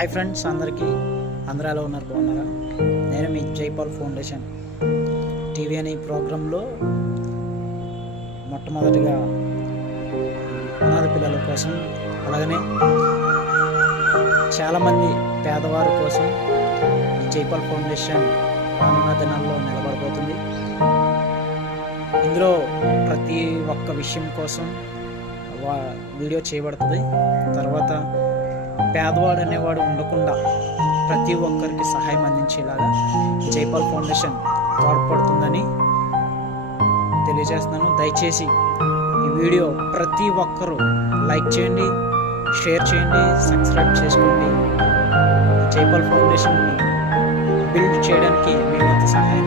Hi friends, అందరూ ఎలా ఉన్నారు? బాగున్నారా? నేను మీ జైపాల్ ఫౌండేషన్ టీవీ అనే ప్రోగ్రాంలో మొట్టమొదటిగా అనాథ పిల్లల కోసం, అలాగనే చాలామంది పేదవారి కోసం ఈ జైపాల్ ఫౌండేషన్ రానున్న దినాల్లో నిలబడబోతుంది. ఇందులో ప్రతి ఒక్క విషయం కోసం వీడియో చేయబడుతుంది. తర్వాత పేదవాడు అనేవాడు ఉండకుండా ప్రతి ఒక్కరికి సహాయం అందించేలాగా జైపాల్ ఫౌండేషన్ తోడ్పడుతుందని తెలియజేస్తున్నాను. దయచేసి ఈ వీడియో ప్రతి ఒక్కరూ లైక్ చేయండి, షేర్ చేయండి, సబ్స్క్రైబ్ చేసుకోండి. జైపాల్ ఫౌండేషన్ని బిల్డ్ చేయడానికి మీ వంతు సహాయం